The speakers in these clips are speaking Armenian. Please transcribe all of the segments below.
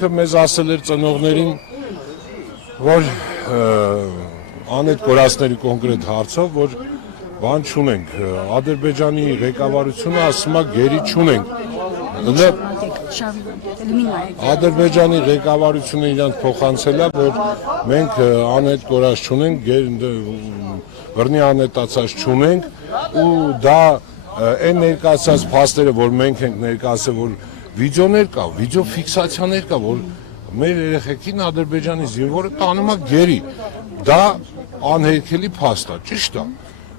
ինքը մեզ ասել էր ծնողներին, որ անետ կորածների կոնկրետ հարցով, որ բան չունենք, Ադրբեջանի ղեկավարությունը ասում է գերի չունենք, Ադրբեջանի ղեկավարությունը իրանց փոխանցել է, որ մենք անետ կորած չունենք, բռնի անետացած չունենք, ու դա այն ներկայացած փաստերը, որ մենք ենք ներկայացել, որ վիդեոներ կա, վիդեո ֆիքսացիաներ կա, որ մեր երեխեքին Ադրբեջանի զինվորը տանում է գերի, դա անհերքելի փաստ է, ճիշտ է,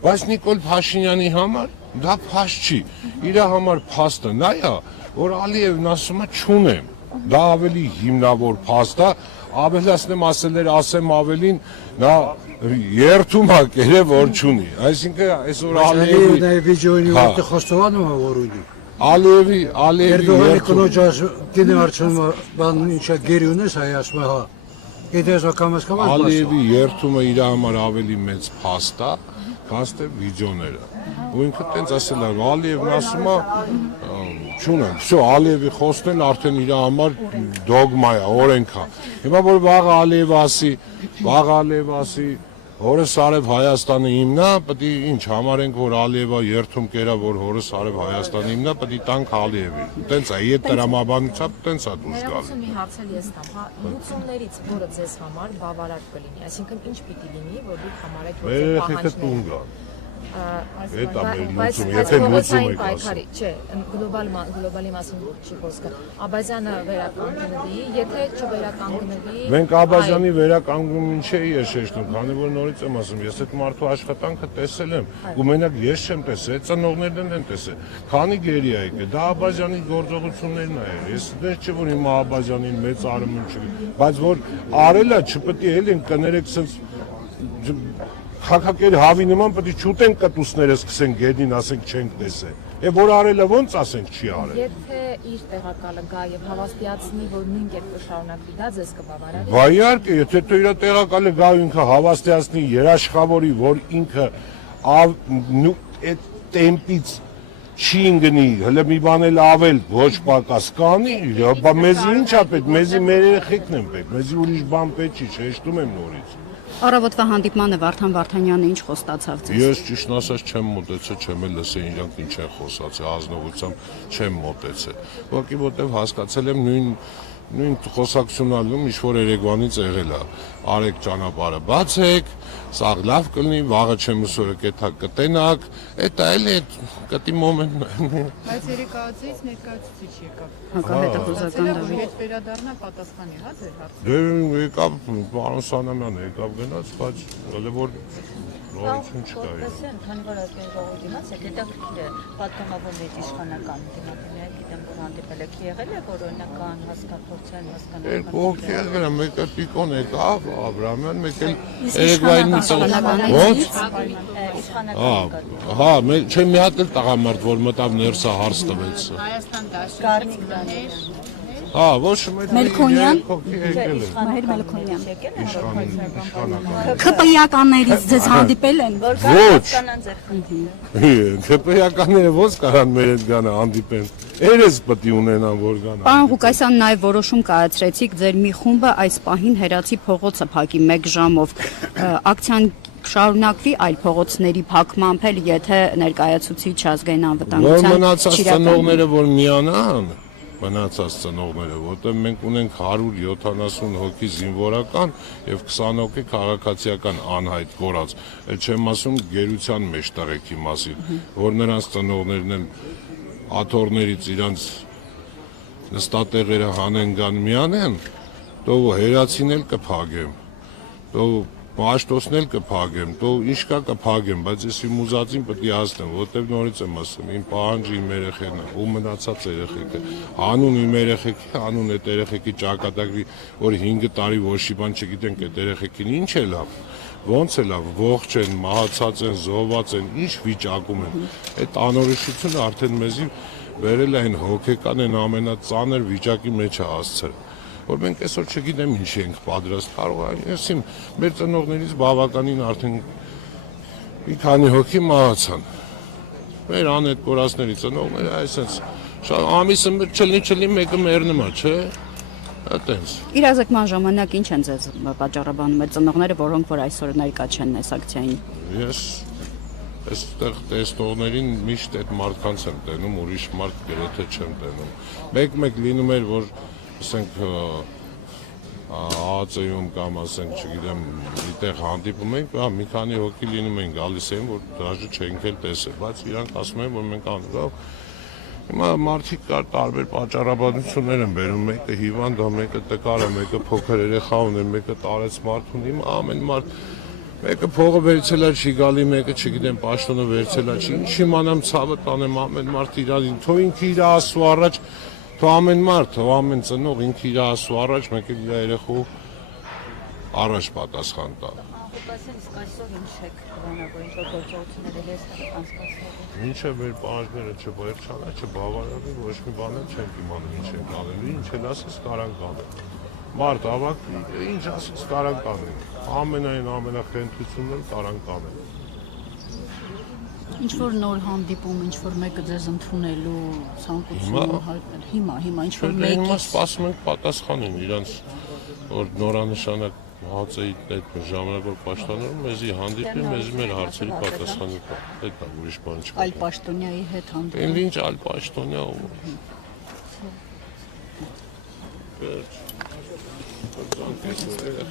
բայց Նիկոլ Փաշինյանի համար դա փաստ չի, իր համար փաստը նա է, որ Ալիևն ասում է չունեմ, դա ավելի հիմնավոր փաստ է, ավելացնեմ ասեմ ավելին, նա երթում է կերե, որ չունի, այսինքն այսօր Ալիևի վիդեոյի որտեղ խոստովանում է, որ ունի Ալիևի Երդողանի կնոջը դինի արչնումը բան ինչա գերի ունես հայ ասում է հա գիտես ակամաս կամաս Ալիևի երթումը իր համար ավելի մեծ փաստ է, քան թե վիդեոները ու ինքը տենց ասել է Ալիևն ասում է չունեմ, всё Ալիևի խոսքն արդեն իր համար դոգմա է, օրենք է հիմա որ վաղ Ալիև ասի Հորս Արև Հայաստանը իմնա, պետք է ինչ համարենք, որ Ալիևը երթում կերա, որ հորս Արև Հայաստանը իմնա, պետք է տանք Ալիևին։ Տենց է, իդ տրամաբանությամբ տենց է դուրս գալու։ Ուսումի հարցել ես տամ, հա, լուծումներից որը ձեզ համար բավարար կլինի, այսինքն ինչ պիտի լինի, որ դուք համարեք, որ ձեր պահանջները Բայց փողոցային պայքարի, չէ, գլոբալի մասին չի խոսքը, Աբազյանը վերականգնվի, եթե չվերականգնվի Մենք Աբազյանի վերականգնումին չէի շեշտում, քանի որ նորից եմ ասում, ես այդ մարդու աշխատանքը տեսել եմ, ու մենակ ես չեմ տեսել, այդ ծնողներն են տեսել, քանի գերի է եկել, դա Աբազյանի գործողություններն է, ես դες չէ որ հիմա Աբազյանին մեծ արմուն չի, բայց որ արել է, չպետք է էլ են կներեք սենց Խակակերի հավի նման պետք է չուտենք կտուսները սկսենք գեդին, ասենք չենք տեսել։ Եվ որ արելը ոնց ասենք չի արել։ Եթե իր տեղակալը գա եւ հավաստիացնի, որ նույն կերպ կշարունակվի, դա ձեզ կբավարարի։ Բա իհարկե, եթե դու իր տեղակալը գա ու ինքը հավաստիացնի, երաշխավորի, որ ինքը այդ տեմպից չի ընկնի, հələ մի բան էլ ավել ոչ պակաս կանի, բա մեզի ինչ է պետք, մեզի մեր երեխեքն են պետք, մեզի ուրիշ բան պետք չի, շեշտում եմ նորից։ Առավոտվա հանդիպմանը Վարդան Վարդանյանը ինչ խոստացավ ձեզ։ Ես ճիշտ ասած չեմ մոտեցել, չեմ էլ լսել իրանք ինչ են խոսացել, ազնվությամբ չեմ մոտեցել։ Ուղղակի որտեվ հասկացել եմ նույն խոսակցությունալում ինչ որ Երևանից եղել է։ Արեք ճանապարհը բացեք, սա լավ կլինի, վաղը չեմ ուսորը կետա կտենակ, դա էլ է կտի մոմենտն է։ Բայց երեկայից ներկայացուցիչ եկավ։ Հակահետախուզական Դավիթ։ Հետ վերադառնա պատասխանի, հա ձեր հարցը։ Դե եկավ պարոն Սանամյանը եկավ գնաց, բայց հələ որ նորություն չկա։ Քանի որ այսպես ժողովրդի մաս է, հետաքրքիր է պատգամավոր մեծ իշխանական դիմադրները, գիտեմ որ հանդիպել եք եղել է, որ օրինական հասկացության հասկանալի։ Երկու հոգի եղել է, մեկը Տիկոն եկավ, Աբրամյան, մեկը Երևանին ոնց։ Հա, չէ մի հատ էլ տղամարդ, որ մտավ ներսը հարց տվեց։ Հայաստան դաշնամուրներ Հա, ոչ Մելքոնյան, Մահեր Մելքոնյան։ Իշխանական։ ԿՊԻ-ականներից ձեզ հանդիպել են։ Ոչ։ ԿՊԻ-ականները ոնց կարան մեր հետ գանը հանդիպեն։ Երես պետք է ունենան որ գան։ Պարոն Ղուկասյան, նաև որոշում կայացրեցիք ձեր մի խումբը այս պահին Հերացի փողոցը փակի 1 ժամով։ Ակցիան շարունակվի այլ փողոցների փակմամբ էլ, եթե ներկայացուցիչ ազգային անվտանգության մնացած ծնողները որ միանան մնացած ծնողները, որտեղ մենք ունենք 170 հոգի զինվորական եւ 20 հոգի քաղաքացիական անհայտ կորած։ Այդ չեմ ասում գերության մեջ տղեկի մասին, որ նրանց ծնողներն են աթոռներից իրանց նստատեղերը հանեն գան միանեն, դու հերացին էլ կփագեմ, դու Պաշտոսն էլ կփագեմ, դու ինչ կա կփագեմ, բայց ես իմ ուզածին պետք է հասնեմ, որտեվ նորից եմ ասում, իմ պահանջը իմ երեխեն է, ու մնացած երեխեքը, անուն իմ երեխեքի, անուն այդ երեխեքի ճակատագրի, որ 5 տարի ոչի բան չգիտենք այդ երեխեքին ինչ է լավ, ոնց է լավ, ողջ են, մահացած են, զոհված են, ինչ վիճակում են, այդ անորոշությունը արդեն մեզի վերել է այն հոգեկան են ամենածանր վիճակի մեջ է հասցրել։ Որ մենք այսօր չգիտեմ ինչ ենք պատրաստ կարող այսին մեր ծնողներից բավականին արդեն մի քանի հոգի մահացան մեր անետ կորածների ծնողները այսպես ամիսը չլինի մեկը մեռնում է չէ Այդտենց։ Իրազեկման ժամանակ ինչ են ձեզ պատճառաբանում այդ ծնողները, որոնք որ այսօր ներկա չեն այս ակցիային։ Ես այստեղ տեսնողներին միշտ այդ մարդկանց եմ տենում, ուրիշ մարդ գրեթե չեմ տենում։ Մեկ-մեկ լինում էր, որ ասենք ԱԱԾ-ում կամ ասենք, չգիտեմ, այդտեղ հանդիպում ենք, մի քանի հոգի լինում են գալիս են, որ դաժե չենք էլ տեսել, բայց իրանք ասում են, որ մենք անում։ Հիմա մարդիկ կար տարբեր պատճառաբանություններ են բերում, մեկը հիվանդ է, մեկը տկար է, մեկը փոքր երեխա ունի, մեկը տարեց մարդ ունի, ամեն մարդ մեկը փողը վերցել է, չի գալի, մեկը չգիտեմ, պաշտոնը վերցել է, չի, ինչ իմանամ ցավը տանեմ, ամեն մարդ իրան, թո ինքը իր ասու առաջ, թո ամեն մարդ, թո ամեն ծնող ինքը իր ասու առաջ, մեկը իր երեխու առաջ պատասխան տա։ Ղուկասյան, իսկ այսօր ինչ եք բանավոր, ինչ որ գործողությունները ես անցկացրել։ Ինչ է մեր պահանջները չբերչանա, չբավարարի, ոչ մի բան չենք իմանում ինչ ենք անելու, ինչ էլ ասես կարանք անել։ Մարդ ավակ, ինչ ասես կարանք անել, ամենայն ամենախենթությունն էլ կարանք անել։ Ինչ որ նոր հանդիպում, ինչ որ մեկը ձեզ ընդունելու ցանկություն հայտնել։ Հիմա ինչ որ Հիմա մեկը սպասում ենք պատասխանին իրանց, որ նորանշանակ ՀԱԾ-ի այդ ժամանակավոր պաշտոններում մեզի հանդիպի, մեզի մեր հարցերի պատասխանի կա։ Դա ուրիշ բան չկա։ այլ պաշտոնյայի հետ հանդիպում։ Ինչ այլ պաշտոնյա ու Վերջ։